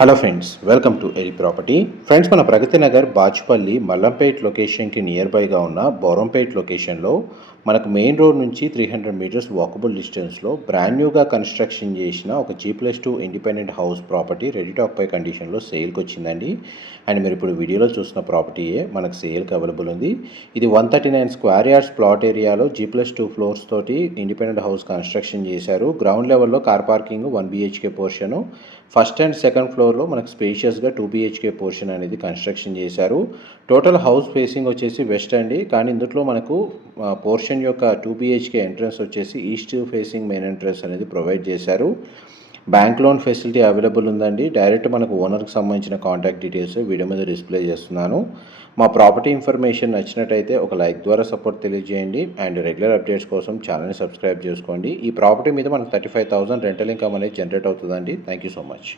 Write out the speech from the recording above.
Hello friends, welcome to ఎరి property. Friends, మన ప్రగతి నగర్ బాచుపల్లి మల్లంపేట్ లొకేషన్కి నియర్ బైగా ఉన్న బోరంపేట్ లొకేషన్లో మనకు మెయిన్ రోడ్ నుంచి 300 మీటర్స్ వాకబుల్ డిస్టెన్స్లో బ్రాండ్ న్యూగా కన్స్ట్రక్షన్ చేసిన ఒక G+2 independent house property ready to occupy కండిషన్లో సేల్కి వచ్చిందండి. అండ్ మీరు ఇప్పుడు వీడియోలో చూసిన ప్రాపర్టీయే మనకు సేల్కి అవైలబుల్ ఉంది. ఇది 139 స్క్వేర్ యార్డ్స్ ప్లాట్ ఏరియాలో G+2 ఫ్లోర్స్ తోటి ఇండిపెండెంట్ హౌస్ కన్స్ట్రక్షన్ చేశారు. గ్రౌండ్ లెవెల్లో car parking 1 BHK portion, first and second ఫ్లోర్లో మనకు స్పేషియస్గా 2 BHK పోర్షన్ అనేది కన్స్ట్రక్షన్ చేశారు. టోటల్ హౌస్ ఫేసింగ్ వచ్చేసి వెస్ట్ అండి, కానీ ఇందులో మనకు పోర్షన్ యొక్క 2 BHK ఎంట్రన్స్ వచ్చేసి ఈస్ట్ ఫేసింగ్ మెయిన్ ఎంట్రన్స్ అనేది ప్రొవైడ్ చేశారు. బ్యాంక్ లోన్ ఫెసిలిటీ అవైలబుల్ ఉందండి. డైరెక్ట్ మనకు ఓనర్కి సంబంధించిన కాంటాక్ట్ డీటెయిల్స్ వీడియో మీద డిస్ప్లే చేస్తున్నాను. మా ప్రాపర్టీ ఇన్ఫర్మేషన్ నచ్చినట్టయితే ఒక లైక్ ద్వారా సపోర్ట్ తెలియజేయండి. అండ్ రెగ్యులర్ అప్డేట్స్ కోసం ఛానల్ని సబ్స్క్రైబ్ చేసుకోండి. ఈ ప్రాపర్టీ మీద మనకు 35,000 రెంటల్ ఇన్కమ్ అనేది జనరేట్ అవుతుందండి. Thank you so much.